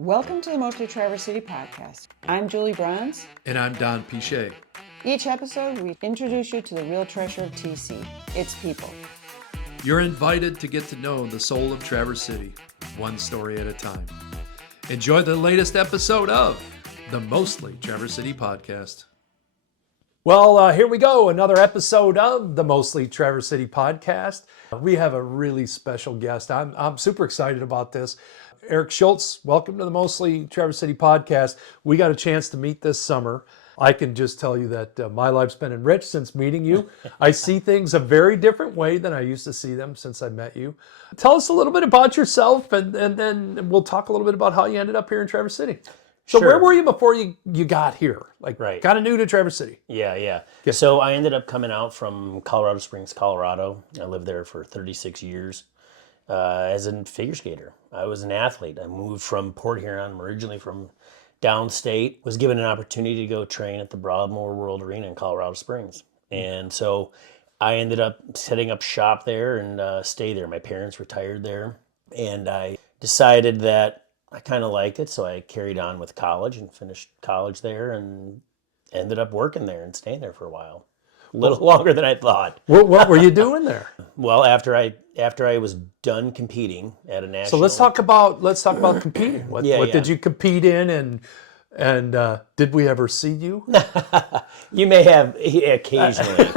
Welcome to the Mostly Traverse City podcast. I'm Julie Bronze. And I'm Don Pichet. Each episode, we introduce you to the real treasure of TC, its people. You're invited to get to know the soul of Traverse City, one story at a time. Enjoy the latest episode of the Mostly Traverse City podcast. Well, here we go. Another episode of the Mostly Traverse City podcast. We have a really special guest. I'm super excited about this. Erik Shultz, welcome to the Mostly Traverse City podcast. We got a chance to meet this summer. I can just tell you that my life's been enriched since meeting you. I see things a very different way than I used to see them since I met you. Tell us a little bit about yourself, and then we'll talk a little bit about how you ended up here in Traverse City. So Sure. Where were you before you got here? Right. Kind of new to Traverse City. Yeah. So I ended up coming out from Colorado Springs, Colorado. I lived there for 36 years as a figure skater. I was an athlete. I moved from Port Huron. I'm originally from downstate. Was given an opportunity to go train at the Broadmoor World Arena in Colorado Springs. And so I ended up setting up shop there and stay there. My parents retired there. And I decided that I kind of liked it, so I carried on with college and finished college there and ended up working there and staying there for a while. A little longer than I thought. What were you doing there? Well, after I was done competing at a national... So let's talk about competing. What did you compete in, and did we ever see you? You may have occasionally.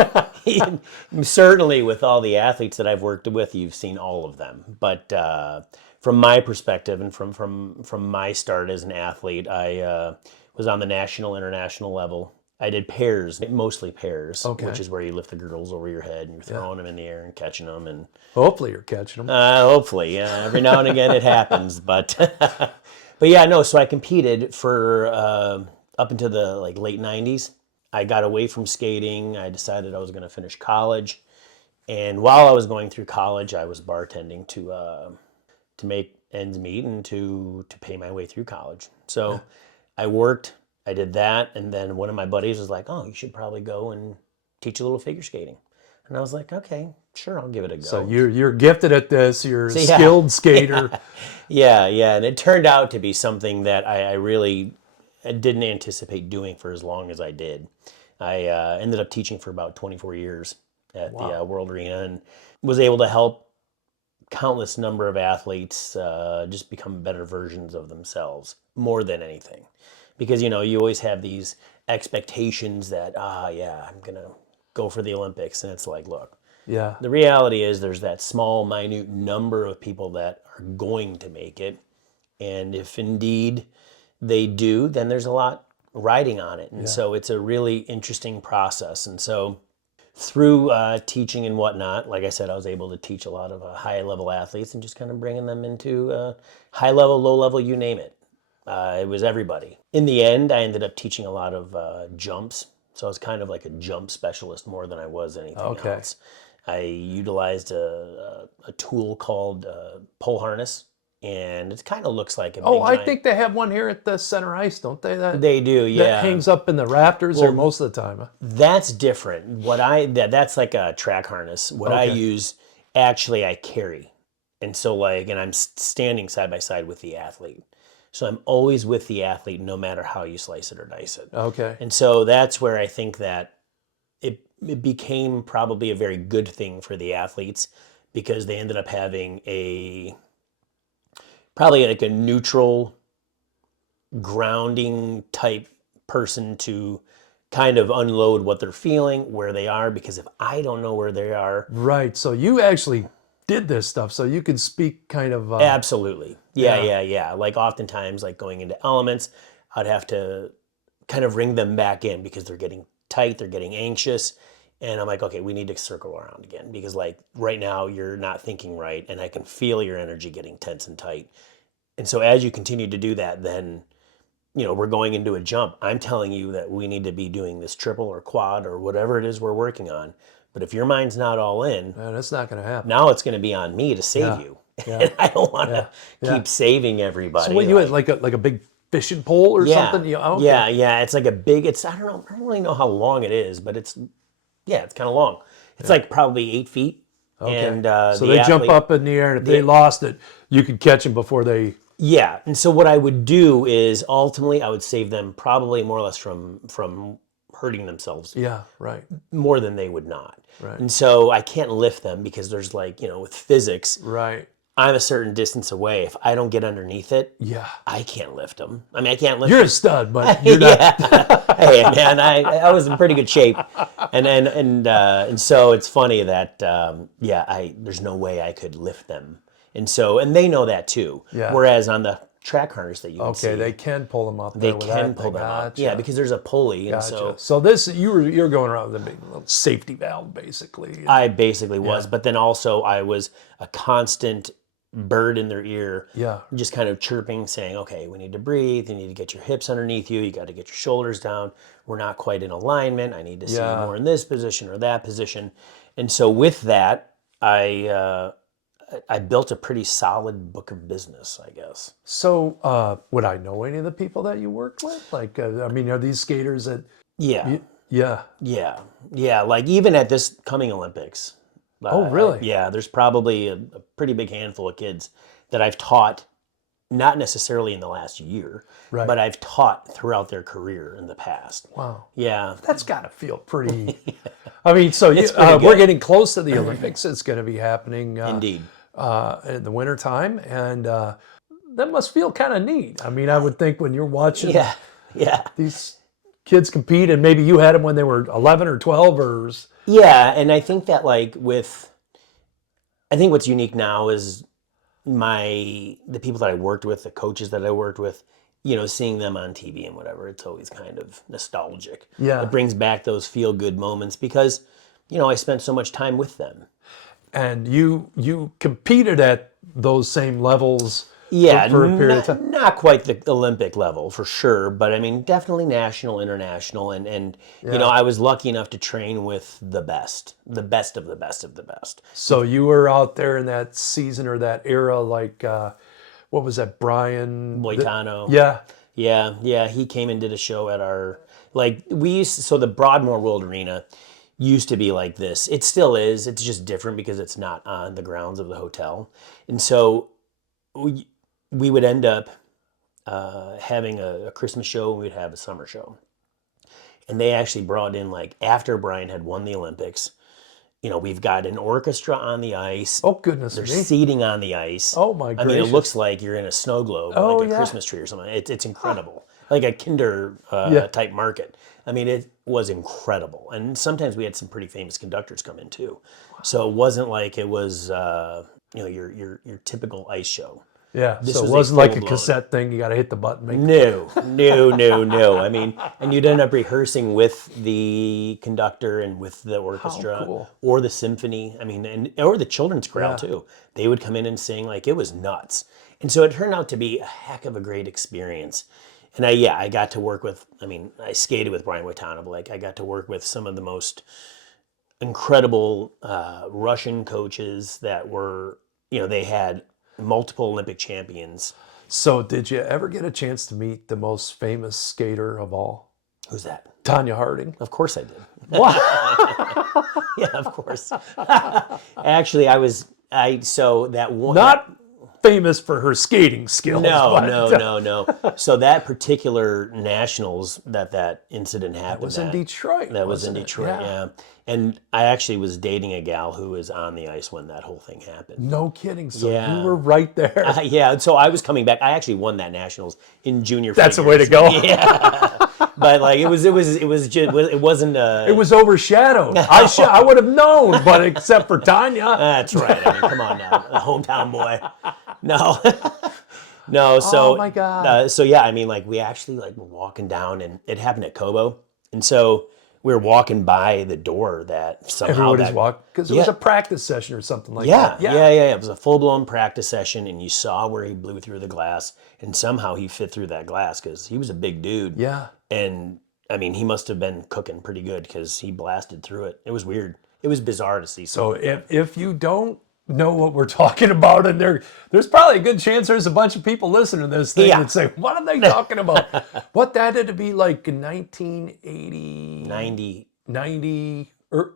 Certainly with all the athletes that I've worked with, you've seen all of them. But from my perspective and from my start as an athlete, I was on the national, international level. I did pairs, mostly pairs, which is where you lift the girdles over your head and you're throwing them in the air and catching them. And hopefully you're catching them. Hopefully, yeah. Every now and again it happens, but yeah, no. So I competed for up into the late '90s. I got away from skating. I decided I was going to finish college, and while I was going through college, I was bartending to make ends meet and to pay my way through college. So I worked. I did that, and then one of my buddies was like, "Oh, you should probably go and teach a little figure skating." And I was like, "Okay, sure, I'll give it a go." So you're gifted at this. You're a skilled skater. Yeah, and it turned out to be something that I really didn't anticipate doing for as long as I did. I ended up teaching for about 24 years at the World Arena and was able to help countless number of athletes just become better versions of themselves more than anything. Because, you always have these expectations that, I'm going to go for the Olympics. And it's like, look, the reality is there's that small, minute number of people that are going to make it. And if indeed they do, then there's a lot riding on it. And so it's a really interesting process. And so through teaching and whatnot, like I said, I was able to teach a lot of high-level athletes and just kind of bringing them into high-level, low-level, you name it. It was everybody. In the end, I ended up teaching a lot of jumps. So I was kind of like a jump specialist more than I was anything else. I utilized a tool called pole harness, and it kind of looks like a big I giant... think they have one here at the center ice, don't they? They do, yeah. That hangs up in the rafters there most of the time. Huh? That's different. That's like a track harness. What I use, actually, I carry. And so and I'm standing side by side with the athlete. So I'm always with the athlete no matter how you slice it or dice it. Okay. And so that's where I think that it became probably a very good thing for the athletes because they ended up having probably like a neutral, grounding type person to kind of unload what they're feeling, where they are, because if I don't know where they are... Right, so you actually did this stuff, so you can speak kind of... Absolutely. Yeah. Like oftentimes, going into elements, I'd have to kind of ring them back in because they're getting tight, they're getting anxious. And I'm like, okay, we need to circle around again because right now you're not thinking right and I can feel your energy getting tense and tight. And so as you continue to do that, then, we're going into a jump. I'm telling you that we need to be doing this triple or quad or whatever it is we're working on. But if your mind's not all in, that's not going to happen. Now it's going to be on me to save you. And I don't want to keep saving everybody. So what you had like a big fishing pole or something? Yeah. It's like a big. I don't really know how long it is, but it's kind of long. It's like probably 8 feet. Okay. And so they jump up in the air, and if they lost it, you could catch them before they Yeah, and so what I would do is ultimately I would save them probably more or less from hurting themselves Yeah, right. more than they would not. Right. And so I can't lift them because there's like, with physics, Right. I'm a certain distance away. If I don't get underneath it, Yeah. I can't lift them. I mean, I can't lift You're them. a stud, but you're not. Yeah. Hey, man, I was in pretty good shape. And so it's funny that, there's no way I could lift them. And they know that too. Yeah. Whereas on the track harness that you would see, Okay, they can pull them up. they there with can that. pull them up. Gotcha. Yeah, because there's a pulley. And Gotcha. so So this you're going around with a big little safety valve, basically. I basically was. But then also I was a constant bird in their ear. Yeah. Just kind of chirping, saying, okay, we need to breathe. You need to get your hips underneath you. You got to get your shoulders down. We're not quite in alignment. I need to see you more in this position or that position. And so with that, I built a pretty solid book of business, I guess. So would I know any of the people that you worked with? Like, I mean, are these skaters that? Yeah. Yeah. Like even at this coming Olympics. Oh, really? There's probably a pretty big handful of kids that I've taught, not necessarily in the last year, Right. but I've taught throughout their career in the past. Wow. Yeah. That's got to feel pretty. I mean, so It's pretty we're good. getting close to the Olympics. It's going to be happening Indeed. In the wintertime, and that must feel kind of neat. I mean, I would think when you're watching Yeah. these kids compete, and maybe you had them when they were 11 or 12 or... Yeah, and I think that I think what's unique now is the people that I worked with, the coaches that I worked with, seeing them on TV and whatever, it's always kind of nostalgic. Yeah. It brings back those feel-good moments because, I spent so much time with them. And you competed at those same levels Yeah, for a period of time. not quite the Olympic level for sure, but I mean definitely national, international, and I was lucky enough to train with the best of the best of the best. So you were out there in that season or that era, like what was that, Brian Boitano. Yeah. He came and did a show at our so the Broadmoor World Arena used to be like this. It still is. It's just different because it's not on the grounds of the hotel, and so we would end up having a Christmas show and we'd have a summer show. And they actually brought in, after Brian had won the Olympics, we've got an orchestra on the ice. Oh, goodness There's me. seating on the ice. Oh, my I mean, it gracious. looks like you're in a snow globe, like a Christmas tree or something. It's incredible. Like a kinder type market. I mean, it was incredible. And sometimes we had some pretty famous conductors come in too. So it wasn't like it was, your typical ice show. Yeah, This so it was wasn't like a full-blown. cassette thing. You got to hit the button. No. I mean, and you'd end up rehearsing with the conductor and with the orchestra cool. or the symphony. I mean, or the children's chorale too. They would come in and sing. It was nuts. And so it turned out to be a heck of a great experience. And I got to work with, I skated with Brian Boitano, but I got to work with some of the most incredible Russian coaches that were, they had multiple Olympic champions. So did you ever get a chance to meet the most famous skater of all? Who's that? Tanya Harding. Of course I did. Wow. Yeah, of course. Actually, so that one... Not famous for her skating skills. No. So that particular nationals that incident happened was in Detroit. That was in wasn't it? Detroit, yeah. And I actually was dating a gal who was on the ice when that whole thing happened. No kidding. So Yeah. you were right there. Yeah, so I was coming back. I actually won that nationals in junior That's the figures. way to go. Yeah. But it wasn't It was overshadowed. I would have known, but except for Tanya. That's right. I mean, come on now, a hometown boy. No. No, so Oh my God. We actually were walking down, and it happened at Kobo, and so we were walking by the door that somehow Everybody's walking because it was a practice session or something like that. Yeah. It was a full-blown practice session, and you saw where he blew through the glass, and somehow he fit through that glass because he was a big dude. Yeah. And he must have been cooking pretty good because he blasted through it. It was weird. It was bizarre to see. So if you don't know what we're talking about, and there's probably a good chance there's a bunch of people listening to this thing and say, what are they talking about? What that had to be like in 1980, 90, or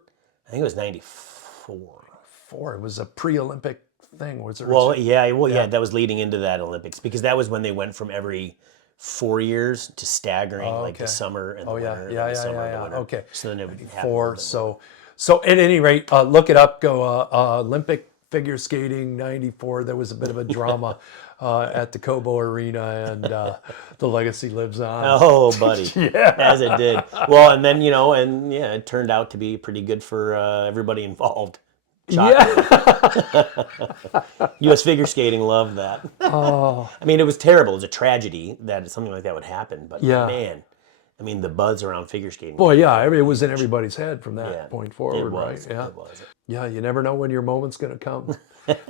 I think it was 94. it was a pre-Olympic thing? Was there? Well, yeah, that was leading into that Olympics because that was when they went from every 4 years to staggering, like the summer and the winter, and the summer and the winter. Okay. So then it would happen. 4. So at any rate, look it up. Go Olympic figure skating '94. There was a bit of a drama at the Cobo Arena, and the legacy lives on. Oh, buddy, Yeah. as it did. Well, and then it turned out to be pretty good for everybody involved. Yeah. U.S. figure skating loved that. Oh. I mean, it was terrible. It was a tragedy that something like that would happen. But Yeah. man, I mean, the buzz around figure skating. Boy, yeah, it was in everybody's head from that point forward, it was, right? Yeah. It was. Yeah, you never know when your moment's going to come.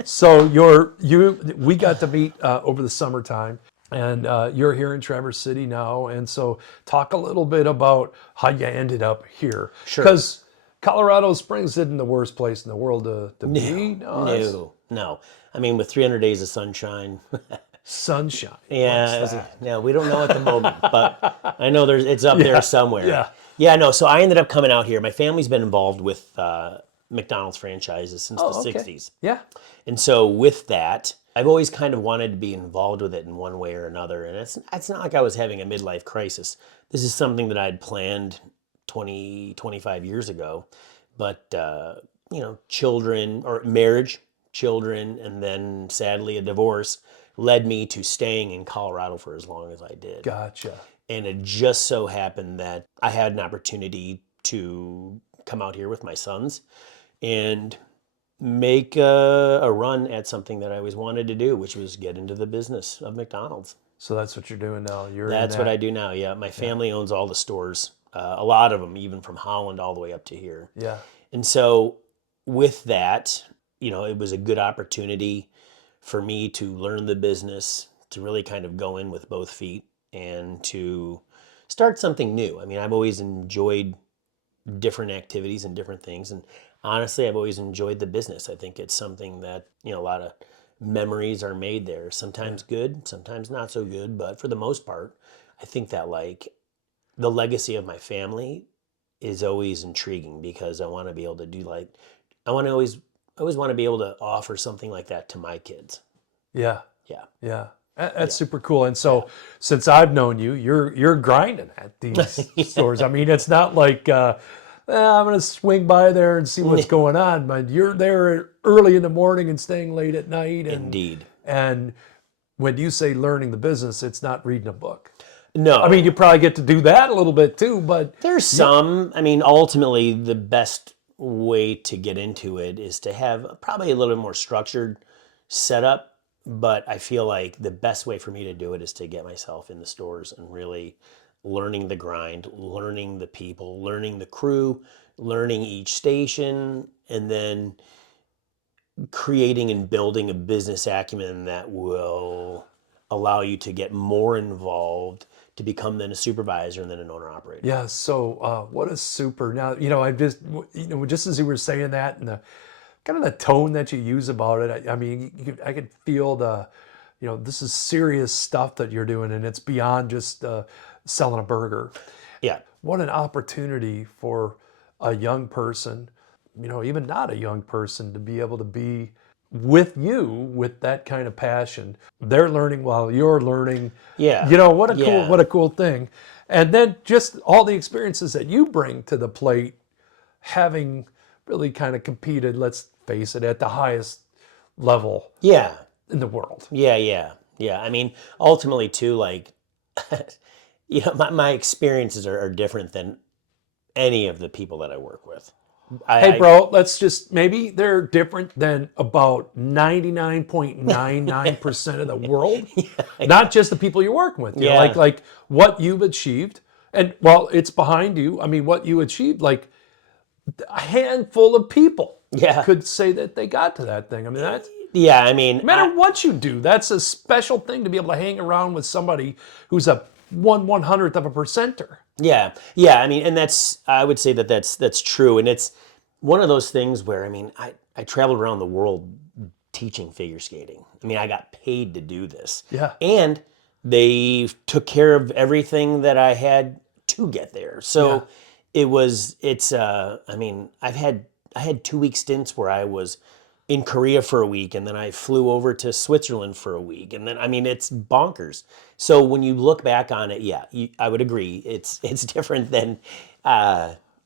So we got to meet over the summertime, and you're here in Traverse City now. And so talk a little bit about how you ended up here. Sure. Because Colorado Springs isn't the worst place in the world to be. No. I mean, with 300 days of sunshine. Sunshine. Yeah, we don't know at the moment, but I know it's up there somewhere. Yeah. Yeah, no, so I ended up coming out here. My family's been involved with McDonald's franchises since the 60s. Yeah. And so with that, I've always kind of wanted to be involved with it in one way or another. And it's not like I was having a midlife crisis. This is something that I had planned 25 years ago. But, children or marriage, children, and then sadly a divorce led me to staying in Colorado for as long as I did. Gotcha. And it just so happened that I had an opportunity to come out here with my sons and make a run at something that I always wanted to do, which was get into the business of McDonald's. So that's what you're doing now. That's what I do now, yeah. My family owns all the stores, a lot of them, even from Holland all the way up to here. Yeah. And so with that, it was a good opportunity for me to learn the business, to really kind of go in with both feet and to start something new. I mean, I've always enjoyed different activities and different things. And honestly, I've always enjoyed the business. I think it's something that, a lot of memories are made there. Sometimes good, sometimes not so good. But for the most part, I think that the legacy of my family is always intriguing because I want to be able to do I always want to be able to offer something like that to my kids. Yeah. Yeah. Yeah. That's super cool. And so since I've known you, you're grinding at these stores. I mean, it's not like I'm going to swing by there and see what's going on, but you're there early in the morning and staying late at night. And, Indeed. And when you say learning the business, it's not reading a book. No. I mean, you probably get to do that a little bit too, but there's some. I mean, ultimately, the best way to get into it is to have probably a little bit more structured setup. But I feel like the best way for me to do it is to get myself in the stores and really learning the grind, learning the people, learning the crew, learning each station, and then creating and building a business acumen that will allow you to get more involved, to become then a supervisor and then an owner operator. Yeah. So what a super. Now, I just, just as you were saying that and the kind of the tone that you use about it. I mean, I could feel this is serious stuff that you're doing, and it's beyond just selling a burger. Yeah. What an opportunity for a young person, even not a young person, to be able to be with you with that kind of passion. They're learning while you're learning. Yeah. What a cool thing. And then just all the experiences that you bring to the plate, having really kind of competed, let's face it, at the highest level in the world. Yeah. I mean, ultimately too, my experiences are different than any of the people that I work with. Hey, bro, let's just, maybe they're different than about 99.99% of the world. Not just the people you're working with. Like what you've achieved. And while it's behind you, I mean, what you achieved, like a handful of people could say that they got to that thing. I mean, that's... Yeah, I mean... No matter what you do, that's a special thing to be able to hang around with somebody who's a 1/100th of a percenter. Yeah, I mean, and I would say that's true. And it's one of those things where, I mean, I traveled around the world teaching figure skating. I mean, I got paid to do this. Yeah. And they took care of everything that I had to get there. So I mean, I had 2-week stints where I was in Korea for a week, and then I flew over to Switzerland for a week, and then I mean it's bonkers. So when you look back on it, yeah, I would agree. It's different than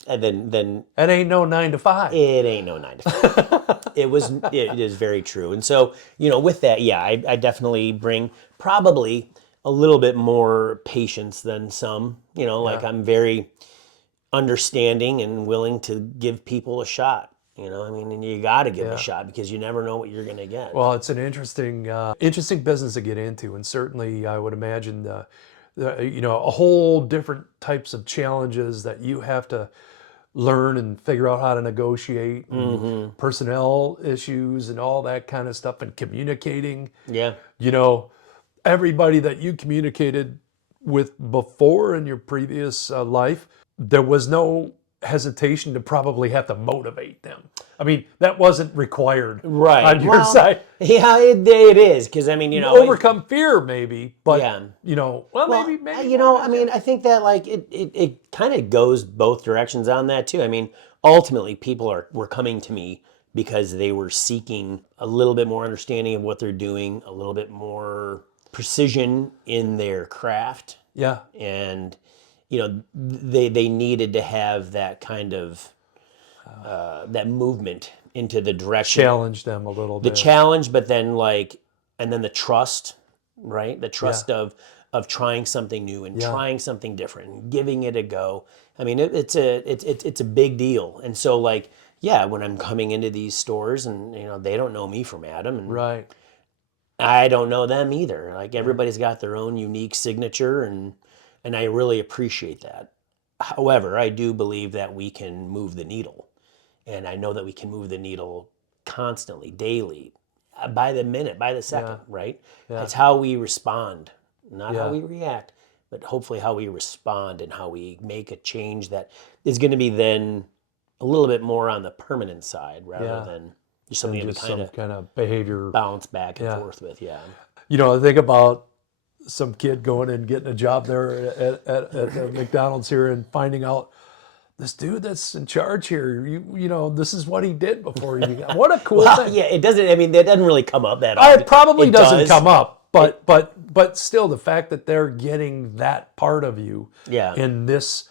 than It ain't no 9 to 5. it ain't no 9 to 5. It is very true. And so, with that, yeah, I definitely bring probably a little bit more patience than some, like I'm very understanding and willing to give people a shot. And you got to give it a shot because you never know what you're going to get. Well, it's an interesting business to get into, and certainly I would imagine a whole different types of challenges that you have to learn and figure out how to negotiate, and personnel issues and all that kind of stuff, and communicating. Yeah. Everybody that you communicated with before in your previous life, there was no hesitation to probably have to motivate them. I mean, that wasn't required on your side. Yeah, it is because Overcome fear, maybe, but maybe. I think that like it kind of goes both directions on that too. I mean, ultimately, people were coming to me because they were seeking a little bit more understanding of what they're doing, a little bit more precision in their craft. Yeah, and they needed to have that kind of that movement into the direction. Challenge them a little bit. The challenge, but then and then the trust, right? The trust of trying something new and trying something different and giving it a go. I mean, it's a big deal. And so when I'm coming into these stores and they don't know me from Adam, and right. I don't know them either. Like everybody's got their own unique signature, and I really appreciate that. However, I do believe that we can move the needle. And I know that we can move the needle constantly, daily, by the minute, by the second, right? Yeah. It's how we respond, not how we react, but hopefully how we respond and how we make a change that is going to be then a little bit more on the permanent side rather than just something to kind of behavior bounce back and forth with. Yeah. I think about some kid going and getting a job there at McDonald's here and finding out this dude that's in charge here, this is what he did before you got. What a cool thing. Yeah, it doesn't, that doesn't really come up that often. It probably doesn't come up, but still the fact that they're getting that part of you in this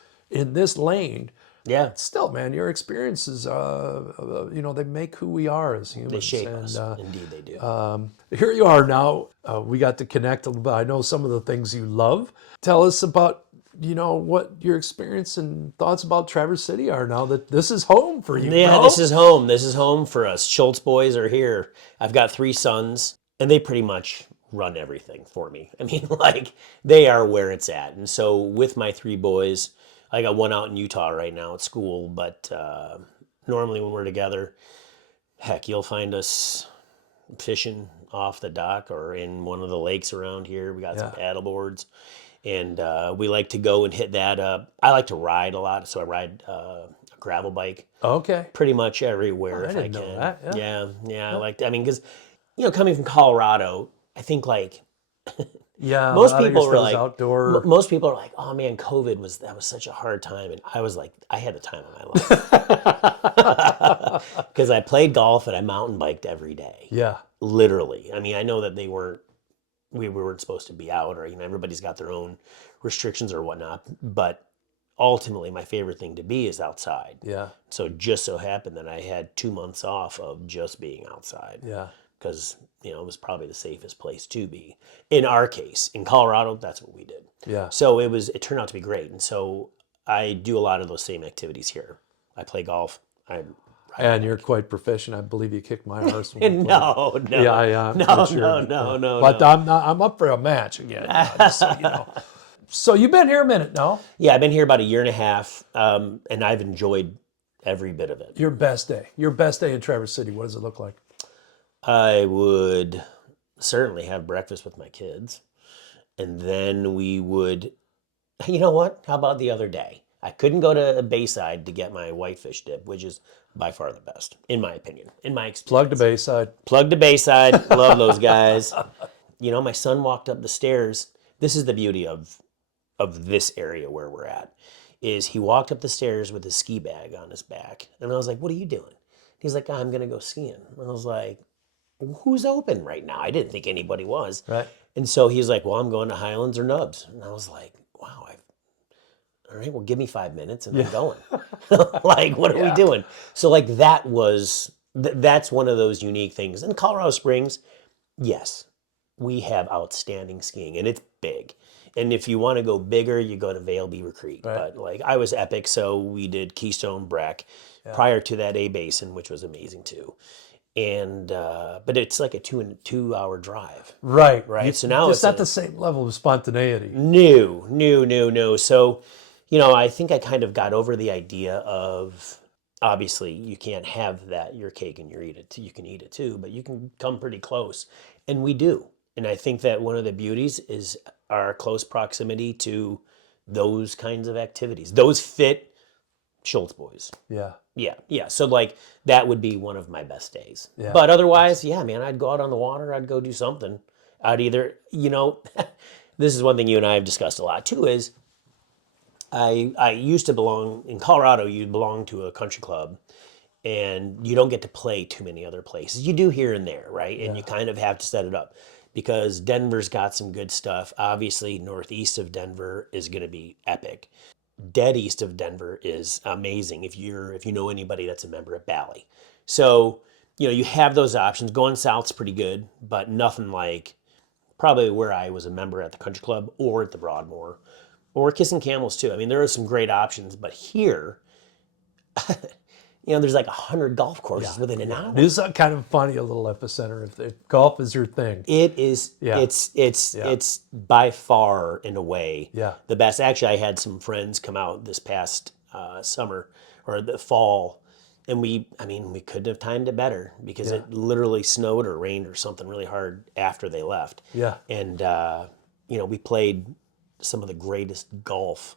lane. Yeah. Still, man, your experiences, they make who we are as humans. They shape us. Indeed, they do. Here you are now. We got to connect a little bit. I know some of the things you love. Tell us about, what your experience and thoughts about Traverse City are now that this is home for you. Yeah, bro. This is home. This is home for us. Shultz boys are here. I've got 3 sons, and they pretty much run everything for me. I mean, they are where it's at. And so with my 3 boys, I got one out in Utah right now at school, but normally when we're together, heck, you'll find us fishing off the dock or in one of the lakes around here. We got some paddle boards, and we like to go and hit that up. I like to ride a lot, so I ride a gravel bike. Okay. Pretty much everywhere I didn't know that. Yeah. I like that. I mean, because, coming from Colorado, I think yeah, most people were outdoor. Most people are like, oh man, COVID was such a hard time, and I was like, I had the time of my life because I played golf and I mountain biked every day. Yeah, literally. I mean, I know that we weren't supposed to be out, or everybody's got their own restrictions or whatnot, but ultimately, my favorite thing to be is outside. Yeah. So it just so happened that I had 2 months off of just being outside. Yeah. Because it was probably the safest place to be. In our case, in Colorado, that's what we did. Yeah. So it turned out to be great, and so I do a lot of those same activities here. I play golf. And you're quite proficient. I believe you kicked my arse. No. Yeah. No. But I'm up for a match again. Just so you know. So you've been here a minute now. Yeah, I've been here about a year and a half, and I've enjoyed every bit of it. Your best day in Traverse City. What does it look like? I would certainly have breakfast with my kids, and then we would, you know what? How about the other day? I couldn't go to Bayside to get my whitefish dip, which is by far the best, in my opinion, in my experience. Plug to Bayside. Love those guys. My son walked up the stairs. This is the beauty of this area where we're at, is he walked up the stairs with his ski bag on his back. And I was like, what are you doing? He's like, I'm going to go skiing. And I was like, who's open right now? I didn't think anybody was. Right. And so he's like, well, I'm going to Highlands or Nubs. And I was like, wow, all right, well, give me 5 minutes and I'm going. Like, what are we doing? So like that's one of those unique things. In Colorado Springs, yes, we have outstanding skiing and it's big. And if you want to go bigger, you go to Vail Beaver Creek. Right. But like I was epic, so we did Keystone Breck prior to that A Basin, which was amazing too. And but it's like a 2 hour drive. Right. Right. So now it's not the same level of spontaneity. No. So, I think I kind of got over the idea of obviously you can't have that your cake and you can eat it too, but you can come pretty close, and we do. And I think that one of the beauties is our close proximity to those kinds of activities. Those fit Shultz boys. Yeah. Yeah. So like that would be one of my best days. Yeah. But otherwise, yeah, man, I'd go out on the water. I'd go do something. I'd either, this is one thing you and I have discussed a lot too, is I used to belong, in Colorado, you belong to a country club and you don't get to play too many other places. You do here and there, right? And you kind of have to set it up because Denver's got some good stuff. Obviously, northeast of Denver is going to be epic. Dead east of Denver is amazing if you know anybody that's a member of Bally. So, you have those options. Going south's pretty good, but nothing like probably where I was a member at the country club or at the Broadmoor or Kissing Camels too. I mean, there are some great options, but here, there's like 100 golf courses within an hour. It is kind of funny, a little epicenter. If golf is your thing. It is. Yeah. It's by far, in a way, the best. Actually, I had some friends come out this past summer or the fall, and we couldn't have timed it better because it literally snowed or rained or something really hard after they left. Yeah. And we played some of the greatest golf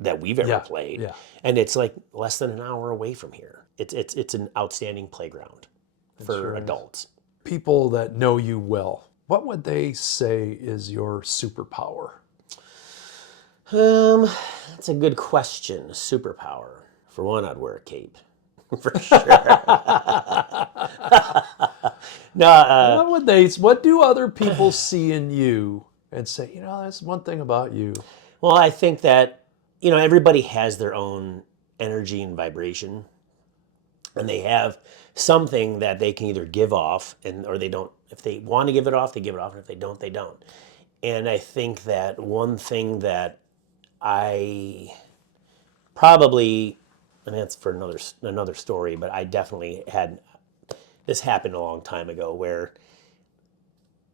that we've ever played. Yeah. And it's like less than an hour away from here. It's an outstanding playground for adults. People that know you well, what would they say is your superpower? That's a good question. Superpower. For one, I'd wear a cape. For sure. No, what do other people see in you and say, that's one thing about you? Well, I think that, everybody has their own energy and vibration, and they have something that they can either give off or they don't. If they want to give it off, they give it off, and if they don't, they don't. And I think that one thing that I probably, and that's for another story, but I definitely had, this happened a long time ago where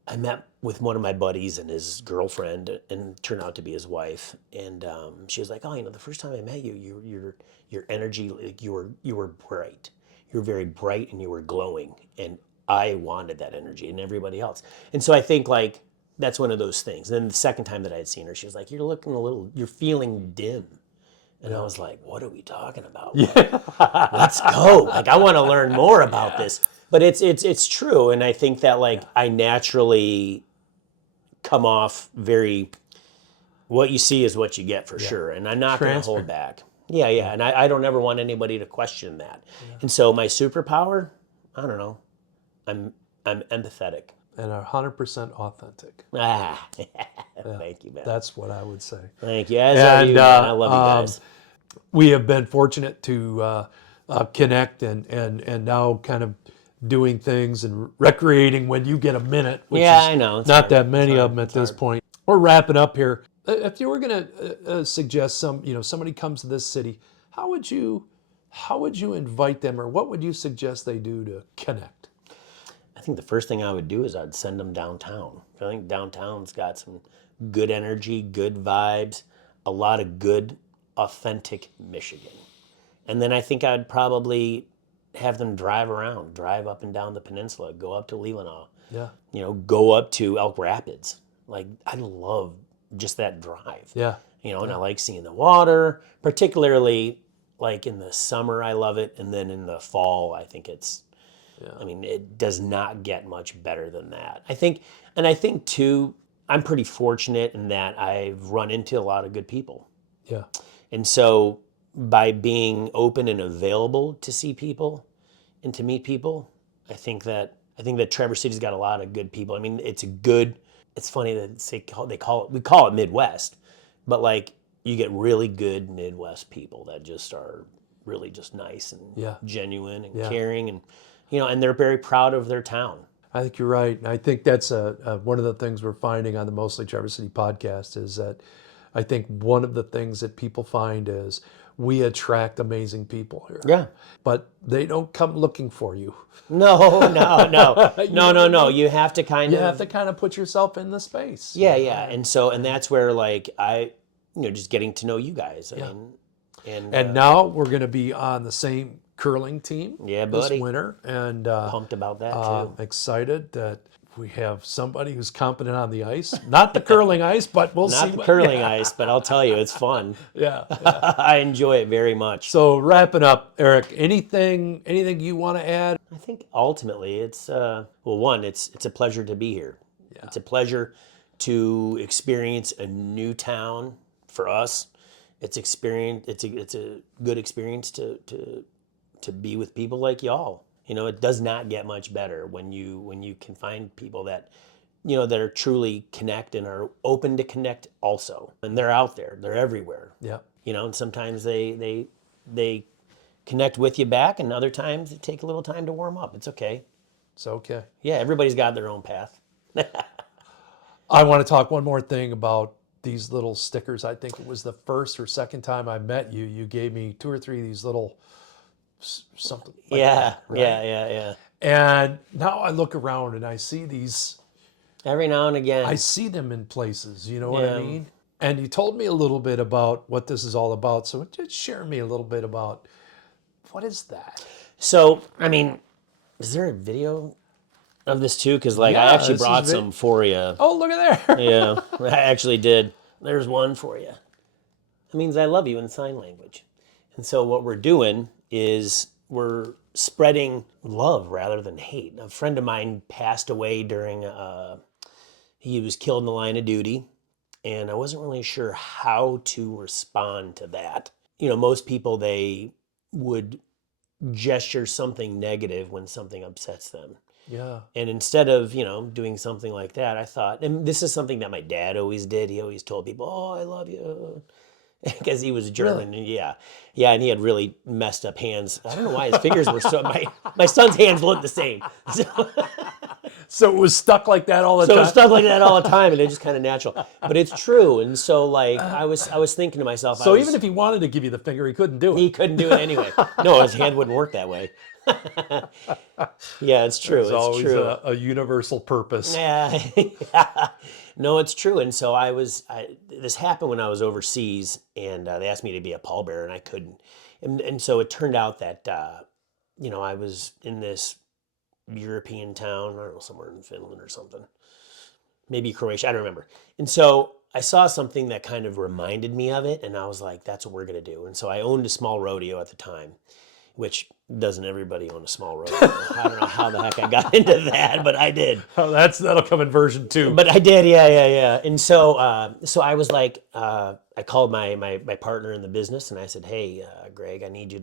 I met with one of my buddies and his girlfriend, and turned out to be his wife. And she was like, "Oh, the first time I met you, your energy, like you were bright. You were very bright and you were glowing, and I wanted that energy and everybody else." And so I think like that's one of those things. And then the second time that I had seen her, she was like, "You're feeling dim." And I was like, "What are we talking about? Like, let's go. Like, I want to learn more about this." But it's true, and I think that like I naturally come off very. What you see is what you get for sure, and I'm not going to hold back. Yeah, and I don't ever want anybody to question that. Yeah. And so my superpower, I don't know, I'm empathetic and 100% authentic. Thank you, man. That's what I would say. Thank you. As are you, man. I love you guys. We have been fortunate to connect and now kind of doing things and recreating when you get a minute. Which is I know. It's not hard. that many of them at this point. We're wrapping up here. If you were going to suggest somebody comes to this city, how would you invite them, or what would you suggest they do to connect? I think the first thing I would do is I'd send them downtown. I think downtown's got some good energy, good vibes, a lot of good, authentic Michigan. And then I think I'd probably have them drive up and down the peninsula, go up to Leelanau, go up to Elk Rapids. Like, I love just that drive. Yeah. And I like seeing the water, particularly like in the summer, I love it. And then in the fall, I think it does not get much better than that. I think too, I'm pretty fortunate in that I've run into a lot of good people. And so by being open and available to see people and to meet people. I think that Traverse City's got a lot of good people. I mean, it's funny that we call it Midwest, but like you get really good Midwest people that just are really just nice and genuine and caring, and and they're very proud of their town. I think you're right. And I think that's one of the things we're finding on the Mostly Traverse City podcast is that I think one of the things that people find is we attract amazing people here. Yeah. But they don't come looking for you. No. No. You have to kind of put yourself in the space. Yeah. And that's where like just getting to know you guys. And now we're going to be on the same curling team this buddy. winter. And pumped about that too. Excited that we have somebody who's competent on the ice. Not the curling ice, but we'll see. Not the curling ice, but I'll tell you, it's fun. Yeah. I enjoy it very much. So wrapping up, Erik, anything you want to add? I think ultimately it's, it's a pleasure to be here. Yeah. It's a pleasure to experience a new town for us. It's a good experience to be with people like y'all. It does not get much better when you can find people that, that are truly connect and are open to connect also. And they're out there. They're everywhere. Yeah. And sometimes they connect with you back, and other times it take a little time to warm up. It's okay. It's okay. Yeah, everybody's got their own path. I want to talk one more thing about these little stickers. I think it was the first or second time I met you. You gave me 2 or 3 of these little something like that, right? Yeah. And now I look around and I see these every now and again. I see them in places, you know what I mean? And you told me a little bit about what this is all about. So just share me a little bit about what is that? So, I mean, is there a video of this too? Because I actually brought some for you. Oh, look at there. Yeah, I actually did. There's one for you. It means I love you in sign language. And so what we're doing is we're spreading love rather than hate. A friend of mine passed away during, he was killed in the line of duty, and I wasn't really sure how to respond to that. Most people, they would gesture something negative when something upsets them. Yeah. And instead of, doing something like that, I thought, and this is something that my dad always did. He always told people, "Oh, I love you." Because he was German. Really? Yeah, and he had really messed up hands. I don't know why his fingers were so. My son's hands look the same. So it was stuck like that all the time. So it was stuck like that all the time, and it's just kind of natural. But it's true, and so I was thinking to myself. So even if he wanted to give you the finger, he couldn't do it. He couldn't do it anyway. No, his hand wouldn't work that way. Yeah, it's true. There's always a universal purpose. Yeah. No, it's true. And so this happened when I was overseas, and they asked me to be a pallbearer, and I couldn't. And so it turned out that, I was in this European town, I don't know, somewhere in Finland or something, maybe Croatia, I don't remember. And so I saw something that kind of reminded me of it, and I was like, that's what we're going to do. And so I owned a small rodeo at the time, which doesn't everybody own a small rodeo? I don't know how the heck I got into that, but I did. Oh, that'll come in version 2. But I did, yeah. And so I was like, I called my partner in the business, and I said, "Hey, Greg, I need you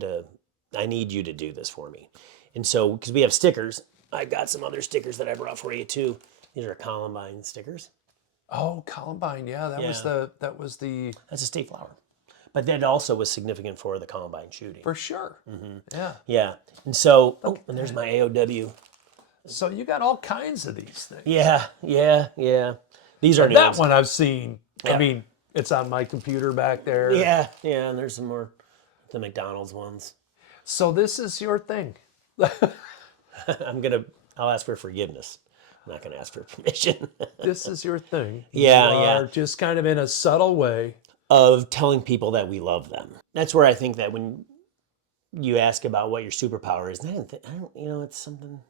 to do this for me." And so, because we have stickers, I got some other stickers that I brought for you too. These are Columbine stickers. Oh, Columbine, yeah, that's a state flower. But that also was significant for the Columbine shooting. For sure. Mm-hmm. Yeah. Yeah. And so, and there's my AOW. So you got all kinds of these things. Yeah. These are new that ones. one I've seen. Yeah. I mean, it's on my computer back there. Yeah, and there's some more, the McDonald's ones. So this is your thing. I'll ask for forgiveness. I'm not going to ask for permission. This is your thing. Yeah. Just kind of in a subtle way. Of telling people that we love them. That's where I think that when you ask about what your superpower is, it's something.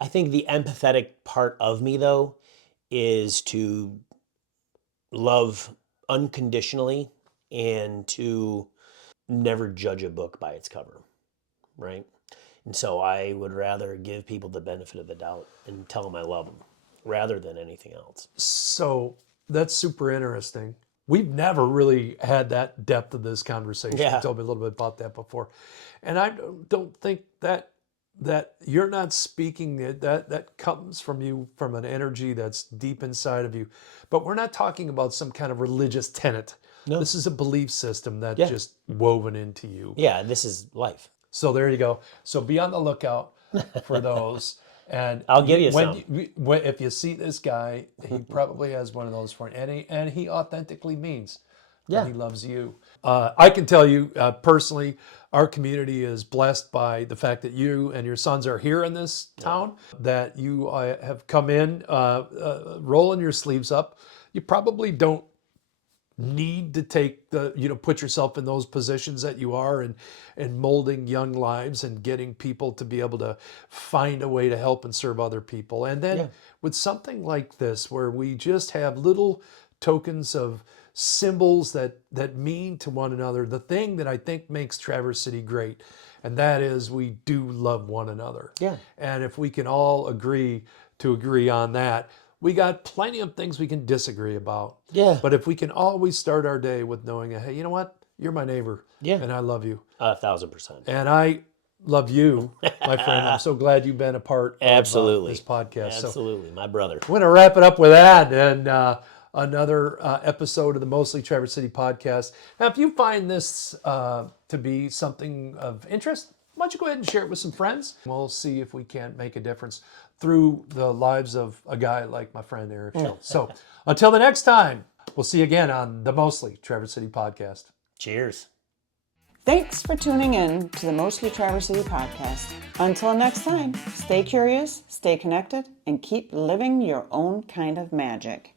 I think the empathetic part of me, though, is to love unconditionally and to never judge a book by its cover, right? And so I would rather give people the benefit of the doubt and tell them I love them rather than anything else. So that's super interesting. We've never really had that depth of this conversation. Yeah. You told me a little bit about that before. And I don't think that that you're not speaking, that comes from you, from an energy that's deep inside of you. But we're not talking about some kind of religious tenet. No. This is a belief system that's Yeah. just woven into you. Yeah, this is life. So there you go. So be on the lookout for those. And I'll give you when some. if you see this guy, he probably has one of those for you. And he authentically means that he loves you. I can tell you personally, our community is blessed by the fact that you and your sons are here in this town, that you have come in rolling your sleeves up. You probably don't need to take put yourself in those positions that you are, and molding young lives and getting people to be able to find a way to help and serve other people. And then with something like this, where we just have little tokens of symbols that mean to one another, the thing that I think makes Traverse City great, and that is we do love one another. Yeah. And if we can all agree on that, we got plenty of things we can disagree about. Yeah. But if we can always start our day with knowing, hey, you know what? You're my neighbor. Yeah. And I love you. 1,000%. And I love you, my friend. I'm so glad you've been a part of Absolutely. this podcast. Absolutely. My brother. We're going to wrap it up with that, and another episode of the Mostly Traverse City podcast. Now, if you find this to be something of interest, why don't you go ahead and share it with some friends? We'll see if we can't make a difference through the lives of a guy like my friend Erik Shultz. So until the next time, we'll see you again on the Mostly Traverse City podcast. Cheers. Thanks for tuning in to the Mostly Traverse City podcast. Until next time, stay curious, stay connected, and keep living your own kind of magic.